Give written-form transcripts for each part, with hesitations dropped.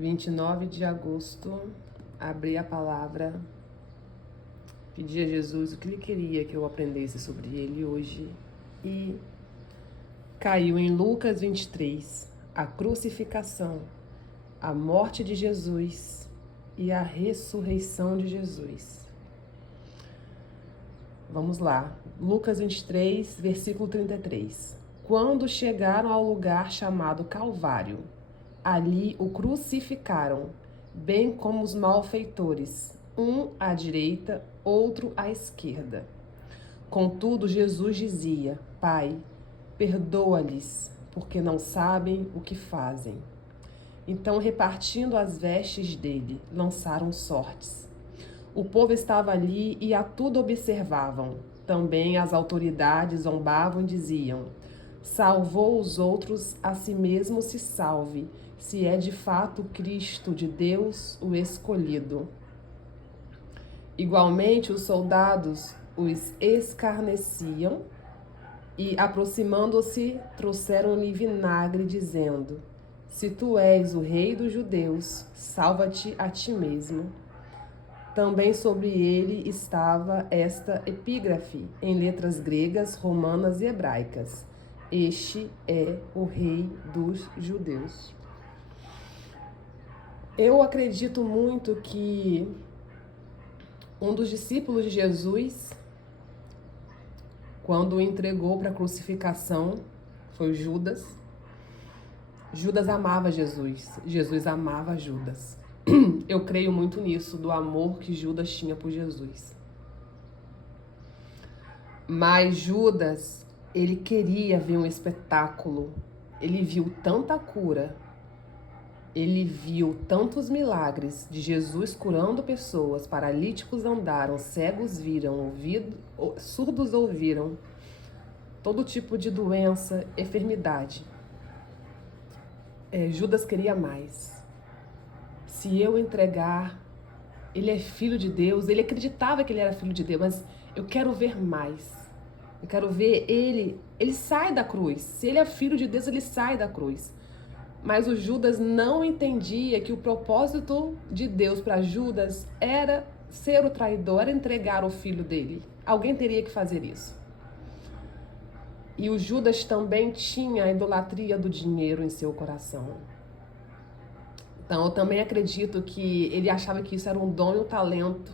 29 de agosto, abri a palavra, pedi a Jesus o que ele queria que eu aprendesse sobre ele hoje e caiu em Lucas 23, a crucificação, a morte de Jesus e a ressurreição de Jesus. Vamos lá, Lucas 23, versículo 33. Quando chegaram ao lugar chamado Calvário, ali o crucificaram, bem como os malfeitores, um à direita, outro à esquerda. Contudo, Jesus dizia: Pai, perdoa-lhes, porque não sabem o que fazem. Então, repartindo as vestes dele, lançaram sortes. O povo estava ali e a tudo observavam. Também as autoridades zombavam e diziam: salvou os outros, a si mesmo se salve, se é de fato Cristo de Deus, o escolhido. Igualmente, os soldados os escarneciam e, aproximando-se, trouxeram-lhe vinagre, dizendo: se tu és o rei dos judeus, salva-te a ti mesmo. Também sobre ele estava esta epígrafe, em letras gregas, romanas e hebraicas: este é o rei dos judeus. Eu acredito muito que um dos discípulos de Jesus, quando o entregou para a crucificação, foi Judas. Judas amava Jesus, Jesus amava Judas. Eu creio muito nisso, do amor que Judas tinha por Jesus. Mas Judas, ele queria ver um espetáculo. Ele viu tanta cura, ele viu tantos milagres de Jesus curando pessoas, paralíticos andaram, cegos viram, surdos ouviram, todo tipo de doença, enfermidade. Judas queria mais. Se eu entregar, ele é filho de Deus, ele acreditava que ele era filho de Deus, mas eu quero ver mais. Eu quero ver ele sai da cruz. Se ele é filho de Deus, ele sai da cruz. Mas o Judas não entendia que o propósito de Deus para Judas era ser o traidor, era entregar o filho dele. Alguém teria que fazer isso. E o Judas também tinha a idolatria do dinheiro em seu coração. Então eu também acredito que ele achava que isso era um dom e um talento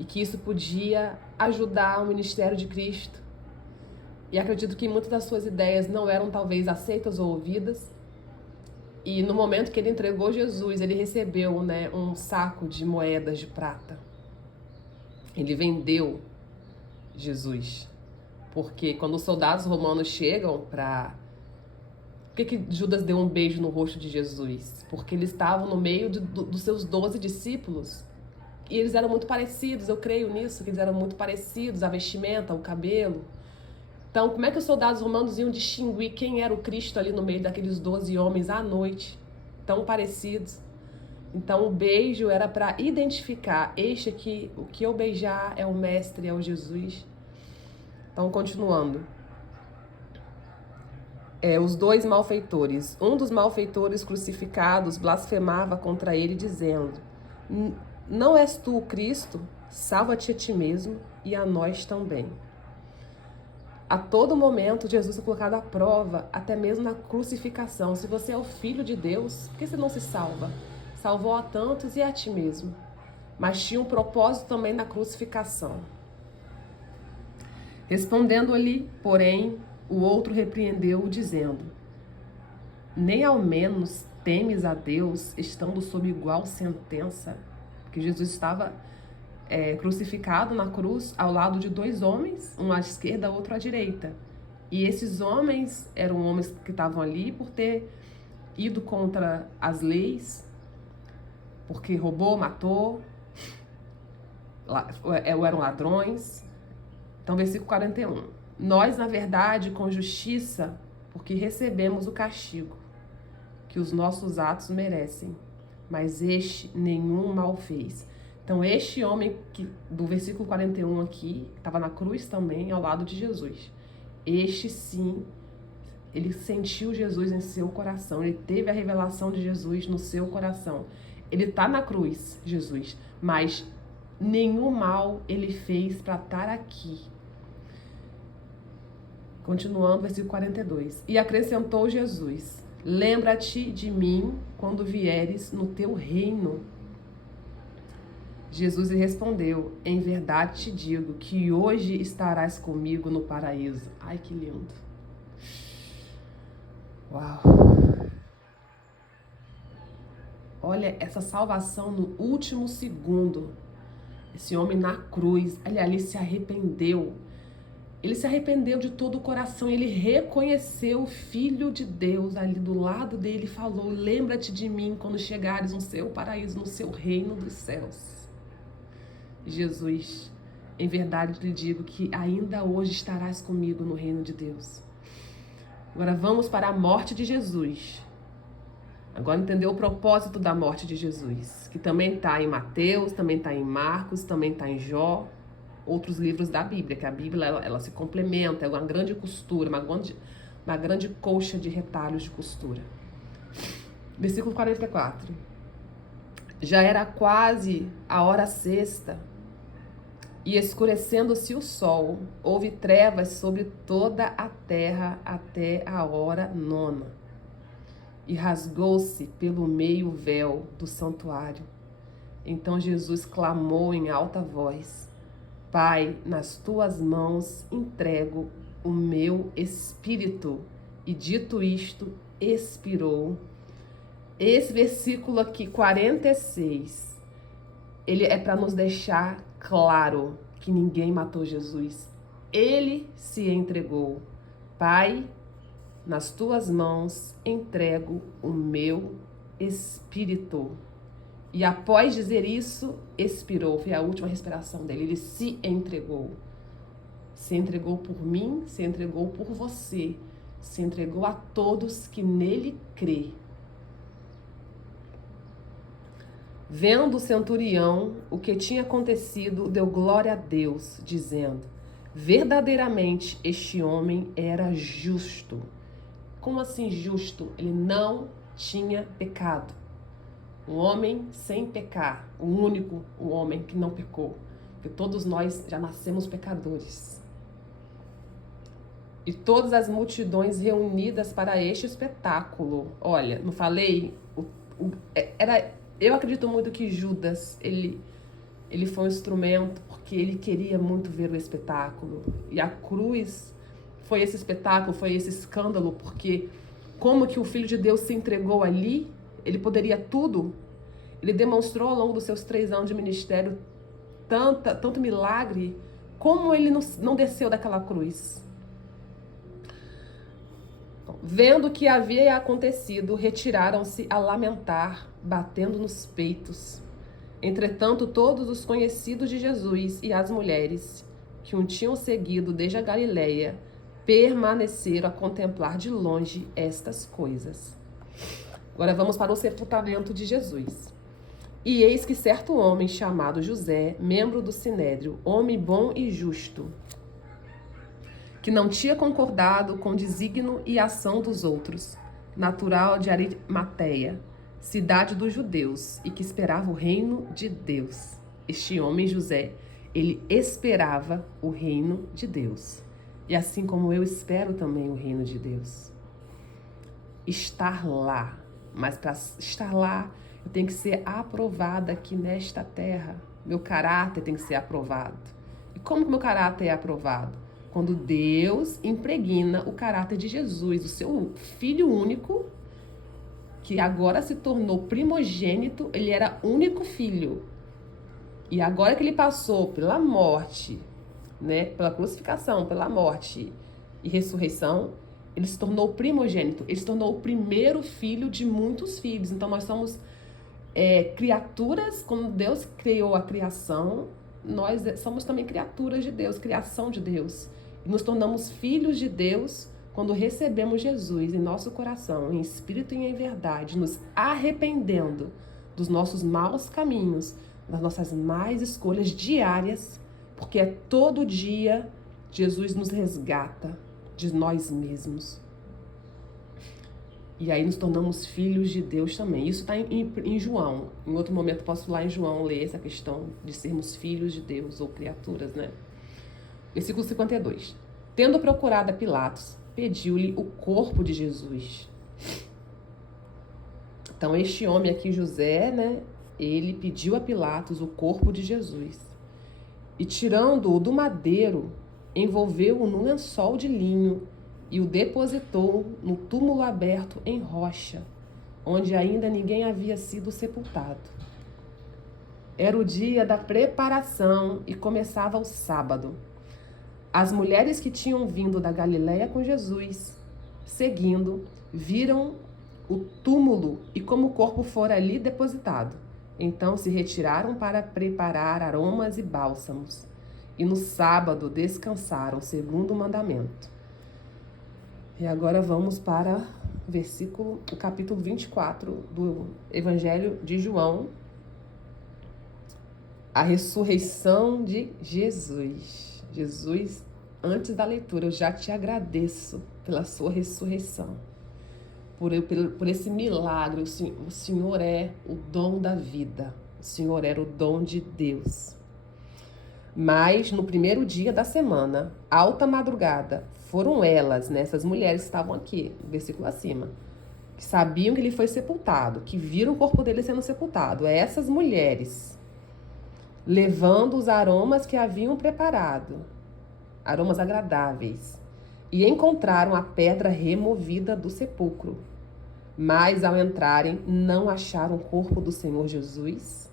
e que isso podia ajudar o ministério de Cristo. E acredito que muitas das suas ideias não eram talvez aceitas ou ouvidas. E no momento que ele entregou Jesus, ele recebeu, um saco de moedas de prata. Ele vendeu Jesus. Porque quando os soldados romanos chegam para... Por que Judas deu um beijo no rosto de Jesus? Porque eles estavam no meio dos seus 12 discípulos. E eles eram muito parecidos, eu creio nisso, que eles eram muito parecidos, a vestimenta, o cabelo. Então, como é que os soldados romanos iam distinguir quem era o Cristo ali no meio daqueles 12 homens à noite, tão parecidos? Então, o beijo era para identificar, este aqui, o que eu beijar é o Mestre, é o Jesus. Então, continuando. Os dois malfeitores. Um dos malfeitores crucificados blasfemava contra ele, dizendo: não és tu o Cristo? Salva-te a ti mesmo e a nós também. A todo momento, Jesus é colocado à prova, até mesmo na crucificação. Se você é o Filho de Deus, por que você não se salva? Salvou a tantos e a ti mesmo. Mas tinha um propósito também na crucificação. Respondendo-lhe, porém, o outro repreendeu-o, dizendo: nem ao menos temes a Deus, estando sob igual sentença? Porque Jesus estava crucificado na cruz ao lado de dois homens, um à esquerda, outro à direita. E esses homens eram homens que estavam ali por ter ido contra as leis, porque roubou, matou, eram ladrões. Então, versículo 41. Nós, na verdade, com justiça, porque recebemos o castigo que os nossos atos merecem, mas este nenhum mal fez. Então, este homem do versículo 41 aqui, estava na cruz também, ao lado de Jesus. Este sim Ele sentiu Jesus em seu coração. Ele teve a revelação de Jesus no seu coração. Ele está na cruz, Jesus, mas nenhum mal ele fez para estar aqui. Continuando, versículo 42. E acrescentou Jesus: lembra-te de mim quando vieres no teu reino. Jesus lhe respondeu: em verdade te digo que hoje estarás comigo no paraíso. Ai, que lindo. Uau. Olha essa salvação no último segundo. Esse homem na cruz, ele ali se arrependeu. Ele se arrependeu de todo o coração. Ele reconheceu o Filho de Deus ali do lado dele e falou: lembra-te de mim quando chegares no seu paraíso, no seu reino dos céus. Jesus, em verdade lhe digo que ainda hoje estarás comigo no reino de Deus. Agora vamos para a morte de Jesus. Agora entendeu o propósito da morte de Jesus, que também está em Mateus, também está em Marcos, também está em Jó, outros livros da Bíblia, que a Bíblia ela se complementa, é uma grande costura, uma grande colcha de retalhos de costura. Versículo 44. Já era quase a hora sexta, e escurecendo-se o sol, houve trevas sobre toda a terra até a hora nona. E rasgou-se pelo meio o véu do santuário. Então Jesus clamou em alta voz: Pai, nas tuas mãos entrego o meu espírito. E dito isto, expirou. Esse versículo aqui, 46, ele é para nos deixar claro que ninguém matou Jesus. Ele se entregou. Pai, nas tuas mãos entrego o meu espírito. E após dizer isso, expirou. Foi a última respiração dele. Ele se entregou. Se entregou por mim, se entregou por você. Se entregou a todos que nele crê. Vendo o centurião o que tinha acontecido, deu glória a Deus, dizendo: verdadeiramente este homem era justo. Como assim justo? Ele não tinha pecado. Um homem sem pecar, o homem que não pecou. Porque todos nós já nascemos pecadores. E todas as multidões reunidas para este espetáculo. Olha, não falei? Eu acredito muito que Judas, ele foi um instrumento porque ele queria muito ver o espetáculo. E a cruz foi esse espetáculo, foi esse escândalo, porque como que o Filho de Deus se entregou ali, ele poderia tudo. Ele demonstrou ao longo dos seus 3 anos de ministério tanto milagre, como ele não desceu daquela cruz. Vendo o que havia acontecido, retiraram-se a lamentar, batendo nos peitos. Entretanto, todos os conhecidos de Jesus e as mulheres que o tinham seguido desde a Galileia permaneceram a contemplar de longe estas coisas. Agora vamos para o sepultamento de Jesus. E eis que certo homem chamado José, membro do Sinédrio, homem bom e justo, que não tinha concordado com o desígnio e ação dos outros, natural de Arimateia, cidade dos judeus, e que esperava o reino de Deus. Este homem, José, ele esperava o reino de Deus. E assim como eu espero também o reino de Deus. Estar lá. Mas para estar lá, eu tenho que ser aprovada aqui nesta terra. Meu caráter tem que ser aprovado. E como que meu caráter é aprovado? Quando Deus impregna o caráter de Jesus, o seu Filho único, que agora se tornou primogênito. Ele era único filho. E agora que ele passou pela morte, né, pela crucificação, pela morte e ressurreição, ele se tornou primogênito. Ele se tornou o primeiro filho de muitos filhos. Então nós somos criaturas. Quando Deus criou a criação, nós somos também criaturas de Deus, criação de Deus. E nos tornamos filhos de Deus quando recebemos Jesus em nosso coração, em espírito e em verdade, nos arrependendo dos nossos maus caminhos, das nossas más escolhas diárias, porque é todo dia Jesus nos resgata de nós mesmos. E aí nos tornamos filhos de Deus também. Isso está em João. Em outro momento posso lá em João ler essa questão de sermos filhos de Deus ou criaturas, né? Versículo 52. Tendo procurado a Pilatos, pediu-lhe o corpo de Jesus. Então este homem aqui, José, né? Ele pediu a Pilatos o corpo de Jesus. E tirando-o do madeiro, envolveu-o num lençol de linho e o depositou no túmulo aberto em rocha, onde ainda ninguém havia sido sepultado. Era o dia da preparação e começava o sábado. As mulheres que tinham vindo da Galiléia com Jesus, seguindo, viram o túmulo e como o corpo fora ali depositado. Então se retiraram para preparar aromas e bálsamos. E no sábado descansaram, segundo o mandamento. E agora vamos para o capítulo 24 do Evangelho de João. A ressurreição de Jesus. Jesus, antes da leitura, eu já te agradeço pela sua ressurreição. Por esse milagre. O Senhor é o dom da vida. O Senhor era o dom de Deus. Mas no primeiro dia da semana, alta madrugada, foram elas, né, essas mulheres que estavam aqui, no versículo acima, que sabiam que ele foi sepultado, que viram o corpo dele sendo sepultado. Essas mulheres, levando os aromas que haviam preparado, aromas agradáveis, e encontraram a pedra removida do sepulcro. Mas ao entrarem, não acharam o corpo do Senhor Jesus.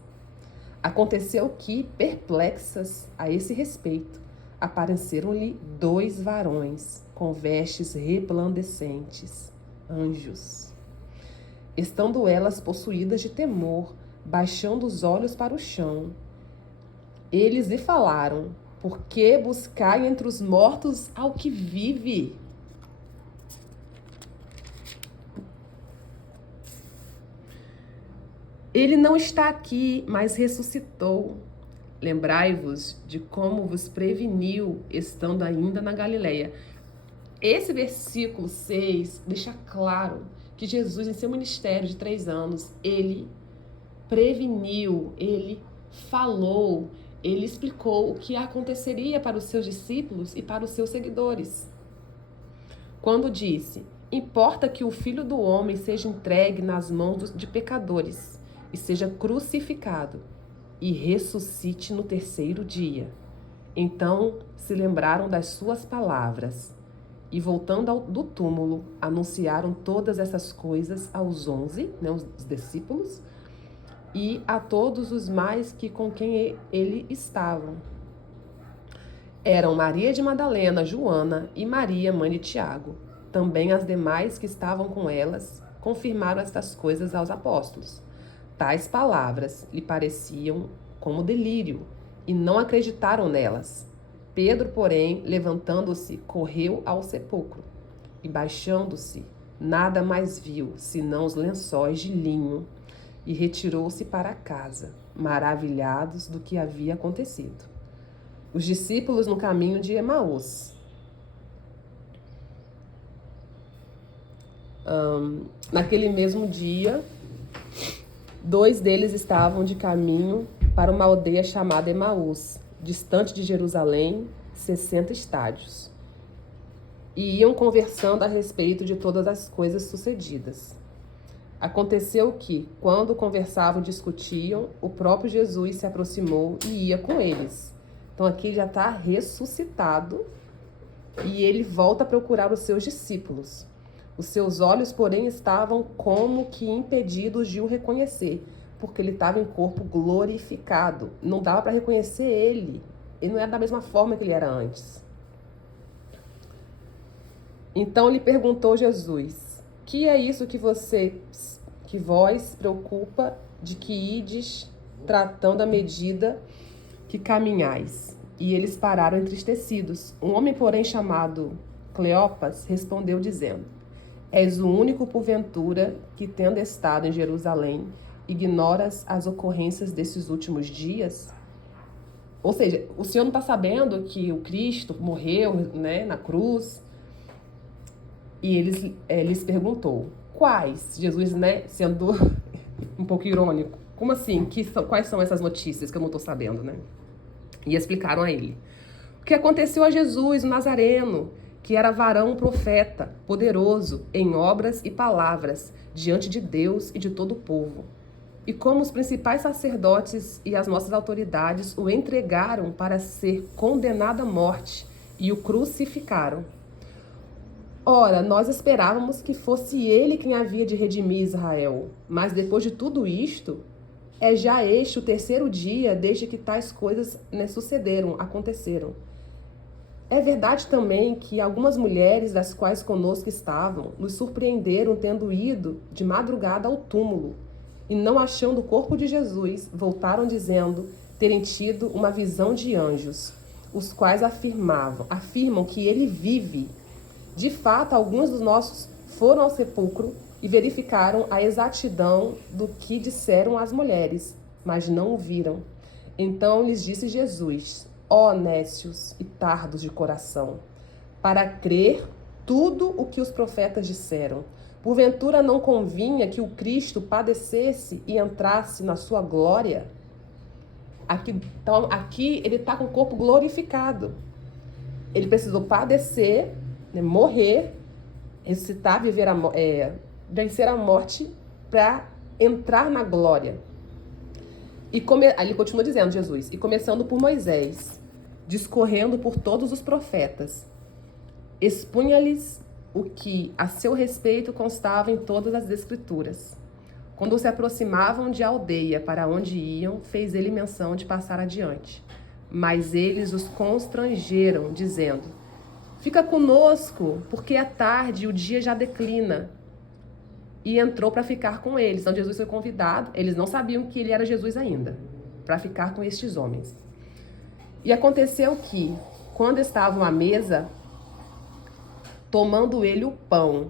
Aconteceu que, perplexas a esse respeito, apareceram-lhe 2 varões com vestes resplandecentes, anjos. Estando elas possuídas de temor, baixando os olhos para o chão, eles lhe falaram: por que buscai entre os mortos ao que vive? Ele não está aqui, mas ressuscitou. Lembrai-vos de como vos preveniu, estando ainda na Galileia. Esse versículo 6 deixa claro que Jesus, em seu ministério de 3 anos, ele preveniu, ele falou, ele explicou o que aconteceria para os seus discípulos e para os seus seguidores. Quando disse: importa que o Filho do Homem seja entregue nas mãos de pecadores e seja crucificado e ressuscite no 3º dia. Então se lembraram das suas palavras e, voltando do túmulo, anunciaram todas essas coisas aos 11, né, os discípulos, e a todos os mais que com quem ele estavam. Eram Maria de Madalena, Joana e Maria, mãe de Tiago. Também as demais que estavam com elas confirmaram estas coisas aos apóstolos. Tais palavras lhe pareciam como delírio, e não acreditaram nelas. Pedro, porém, levantando-se, correu ao sepulcro, e baixando-se, nada mais viu, senão os lençóis de linho, e retirou-se para casa, maravilhados do que havia acontecido. Os discípulos no caminho de Emaús. Naquele mesmo dia, 2 deles estavam de caminho para uma aldeia chamada Emaús, distante de Jerusalém, 60 estádios. E iam conversando a respeito de todas as coisas sucedidas. Aconteceu que, quando conversavam e discutiam, o próprio Jesus se aproximou e ia com eles. Então aqui ele já está ressuscitado e ele volta a procurar os seus discípulos. Os seus olhos, porém, estavam como que impedidos de o reconhecer, porque ele estava em corpo glorificado. Não dava para reconhecer ele. Ele não era da mesma forma que ele era antes. Então lhe perguntou Jesus: que é isso que vós preocupa, de que ides tratando à medida que caminhais? E eles pararam entristecidos. Um homem, porém, chamado Cleopas, respondeu dizendo: és o único, porventura, que, tendo estado em Jerusalém, ignoras as ocorrências desses últimos dias? Ou seja, o Senhor não está sabendo que o Cristo morreu, né, na cruz? E lhes perguntou: quais? Jesus, né, sendo um pouco irônico. Como assim? Quais são essas notícias que eu não estou sabendo, né? E explicaram a ele. O que aconteceu a Jesus, o Nazareno, que era varão profeta, poderoso em obras e palavras, diante de Deus e de todo o povo. E como os principais sacerdotes e as nossas autoridades o entregaram para ser condenado à morte e o crucificaram. Ora, nós esperávamos que fosse ele quem havia de redimir Israel, mas depois de tudo isto, é já este o terceiro dia desde que tais coisas aconteceram. É verdade também que algumas mulheres das quais conosco estavam nos surpreenderam tendo ido de madrugada ao túmulo e não achando o corpo de Jesus, voltaram dizendo terem tido uma visão de anjos, os quais afirmam que ele vive. De fato, alguns dos nossos foram ao sepulcro e verificaram a exatidão do que disseram as mulheres, mas não o viram. Então lhes disse Jesus: ó nécios e tardos de coração, para crer tudo o que os profetas disseram. Porventura não convinha que o Cristo padecesse e entrasse na sua glória? Aqui ele está com o corpo glorificado. Ele precisou padecer, né, morrer, ressuscitar, vencer a morte para entrar na glória. Aí ele continua dizendo, Jesus, e começando por Moisés, discorrendo por todos os profetas, expunha-lhes o que a seu respeito constava em todas as escrituras. Quando se aproximavam de aldeia para onde iam, fez ele menção de passar adiante. Mas eles os constrangeram, dizendo: fica conosco, porque é tarde e o dia já declina. E entrou para ficar com eles. Então Jesus foi convidado, eles não sabiam que ele era Jesus ainda, para ficar com estes homens. E aconteceu que, quando estavam à mesa, tomando ele o pão,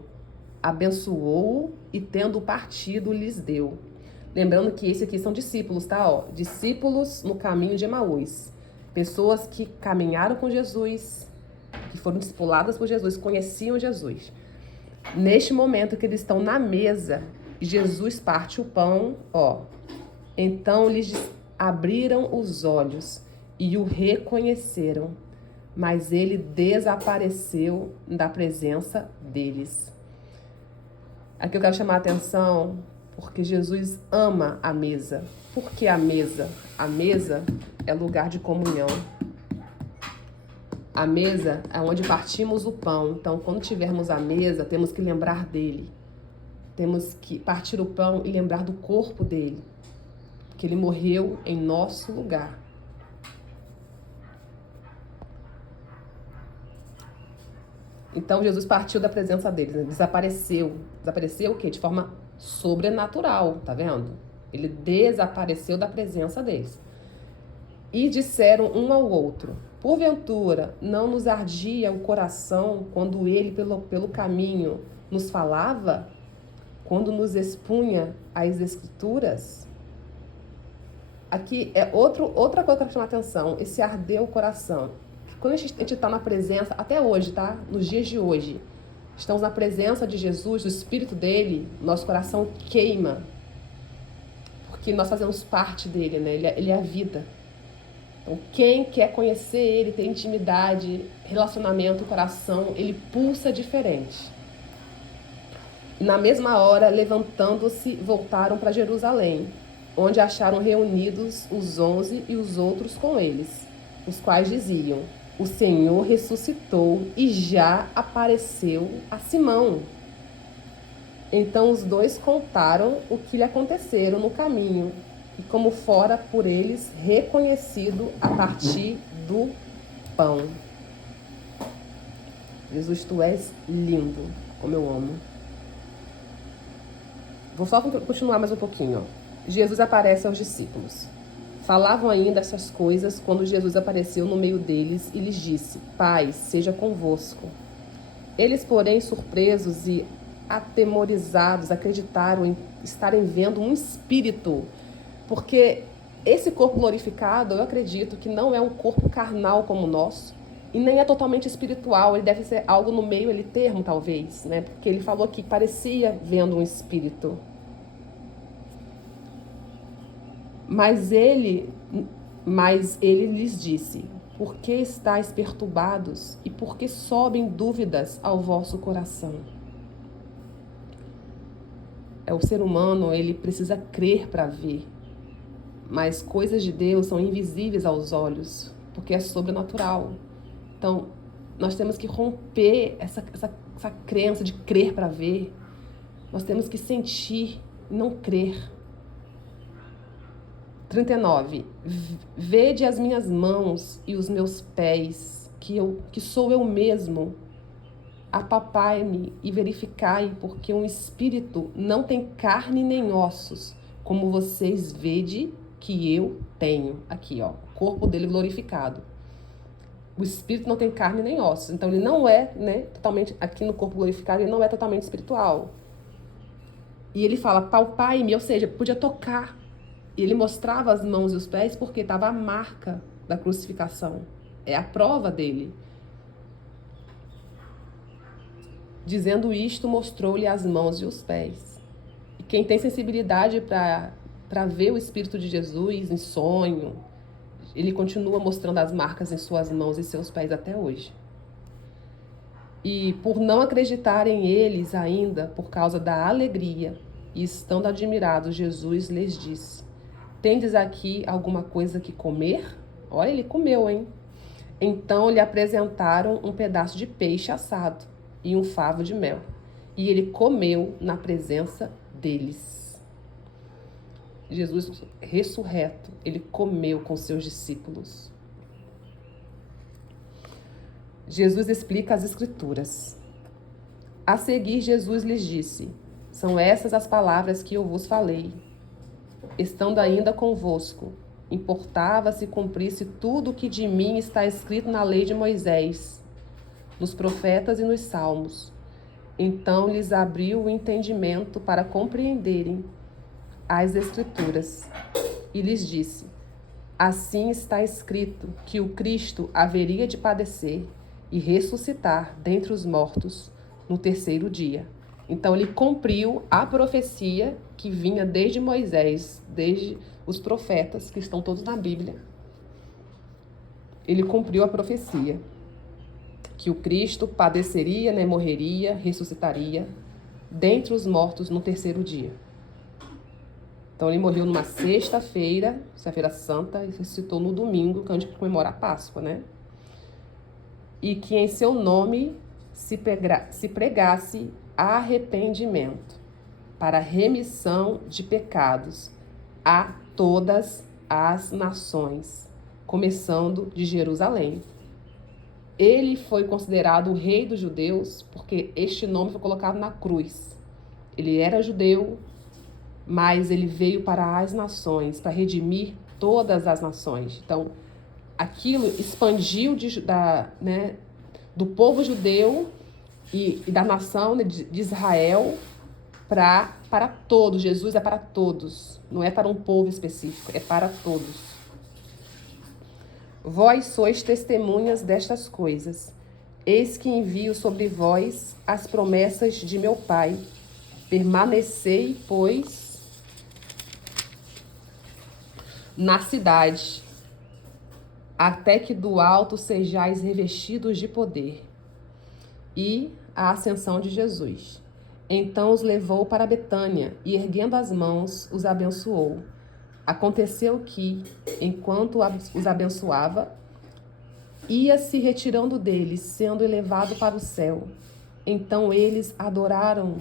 abençoou-o e tendo partido lhes deu. Lembrando que esses aqui são discípulos, tá? Discípulos no caminho de Emaús. Pessoas que caminharam com Jesus, que foram discipuladas por Jesus, conheciam Jesus. Neste momento que eles estão na mesa, Jesus parte o pão, então lhes abriram os olhos e o reconheceram, mas ele desapareceu da presença deles. Aqui eu quero chamar a atenção porque Jesus ama a mesa. Por que a mesa? A mesa é lugar de comunhão. A mesa é onde partimos o pão. Então, quando tivermos a mesa, temos que lembrar dele. Temos que partir o pão e lembrar do corpo dele, que ele morreu em nosso lugar. Então, Jesus partiu da presença deles, né? Desapareceu. Desapareceu o quê? De forma sobrenatural, tá vendo? Ele desapareceu da presença deles. E disseram um ao outro: porventura, não nos ardia o coração quando ele pelo caminho nos falava? Quando nos expunha as escrituras? Aqui é outra coisa que eu quero chamar a atenção, esse arder o coração. Quando a gente está na presença, até hoje, tá? Nos dias de hoje, estamos na presença de Jesus, do Espírito dele, nosso coração queima. Porque nós fazemos parte dele, né? Ele é a vida. Então, quem quer conhecer ele, ter intimidade, relacionamento, coração, ele pulsa diferente. Na mesma hora, levantando-se, voltaram para Jerusalém, onde acharam reunidos os 11 e os outros com eles, os quais diziam: o Senhor ressuscitou e já apareceu a Simão. Então os dois contaram o que lhe aconteceram no caminho, e como fora por eles reconhecido a partir do pão. Jesus, tu és lindo, como eu amo. Vou só continuar mais um pouquinho. Jesus aparece aos discípulos. Falavam ainda essas coisas quando Jesus apareceu no meio deles e lhes disse: paz seja convosco. Eles, porém, surpresos e atemorizados, acreditaram em estarem vendo um espírito, porque esse corpo glorificado, eu acredito que não é um corpo carnal como o nosso, E nem é totalmente espiritual, ele deve ser algo no meio, ele termo, talvez, né? Porque ele falou que parecia vendo um espírito. Mas ele lhes disse: por que estáis perturbados e por que sobem dúvidas ao vosso coração? O ser humano, ele precisa crer para ver, mas coisas de Deus são invisíveis aos olhos, porque é sobrenatural. Então, nós temos que romper essa crença de crer para ver. Nós temos que sentir, não crer. 39. Vede as minhas mãos e os meus pés, que sou eu mesmo. Apalpai-me e verificai, porque um espírito não tem carne nem ossos, como vocês vede que eu tenho. Aqui, ó, o corpo dele glorificado. O espírito não tem carne nem ossos, então ele não é, né, totalmente, aqui no corpo glorificado, ele não é totalmente espiritual. E ele fala, palpai-me, ou seja, podia tocar. E ele mostrava as mãos e os pés porque estava a marca da crucificação. É a prova dele. Dizendo isto, mostrou-lhe as mãos e os pés. E quem tem sensibilidade para ver o Espírito de Jesus em sonho, ele continua mostrando as marcas em suas mãos e seus pés até hoje. E por não acreditarem eles ainda, por causa da alegria, e estando admirados, Jesus lhes disse: tendes aqui alguma coisa que comer? Olha, ele comeu, hein? Então lhe apresentaram um pedaço de peixe assado e um favo de mel. E ele comeu na presença deles. Jesus ressurreto, ele comeu com seus discípulos. Jesus explica as Escrituras. A seguir, Jesus lhes disse: são essas as palavras que eu vos falei, estando ainda convosco. Importava se cumprisse tudo o que de mim está escrito na lei de Moisés, nos profetas e nos salmos. Então lhes abriu o entendimento para compreenderem as Escrituras. E lhes disse: assim está escrito que o Cristo haveria de padecer e ressuscitar dentre os mortos no terceiro dia. Então ele cumpriu a profecia que vinha desde Moisés, desde os profetas, que estão todos na Bíblia. Ele cumpriu a profecia que o Cristo padeceria, né, morreria, ressuscitaria dentre os mortos no terceiro dia. Então ele morreu numa sexta-feira, sexta-feira santa, e ressuscitou no domingo, que é onde comemora a Páscoa, né? E que em seu nome se pregasse arrependimento para remissão de pecados a todas as nações, começando de Jerusalém. Ele foi considerado o rei dos judeus porque este nome foi colocado na cruz. Ele era judeu, mas ele veio para as nações, para redimir todas as nações. Então, aquilo expandiu do povo judeu e da nação de Israel para todos. Jesus é para todos, não é para um povo específico, é para todos. Vós sois testemunhas destas coisas. Eis que envio sobre vós as promessas de meu Pai. Permanecei, pois, na cidade, até que do alto sejais revestidos de poder. E a ascensão de Jesus. Então os levou para Betânia e, erguendo as mãos, os abençoou. Aconteceu que, enquanto os abençoava, ia se retirando deles, sendo elevado para o céu. Então eles adoraram,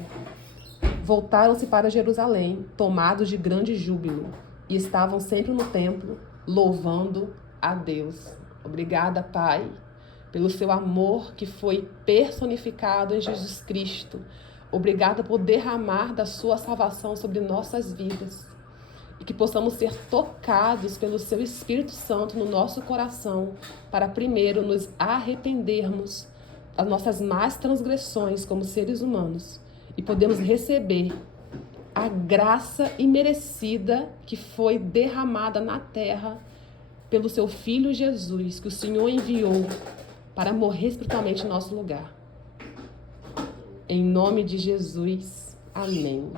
voltaram-se para Jerusalém, tomados de grande júbilo, e estavam sempre no templo, louvando a Deus. Obrigada, Pai, pelo seu amor que foi personificado em Jesus Cristo. Obrigada por derramar da sua salvação sobre nossas vidas. E que possamos ser tocados pelo seu Espírito Santo no nosso coração, para primeiro nos arrependermos das nossas más transgressões como seres humanos e podemos receber a graça imerecida que foi derramada na terra pelo seu Filho Jesus, que o Senhor enviou para morrer espiritualmente em nosso lugar. Em nome de Jesus. Amém.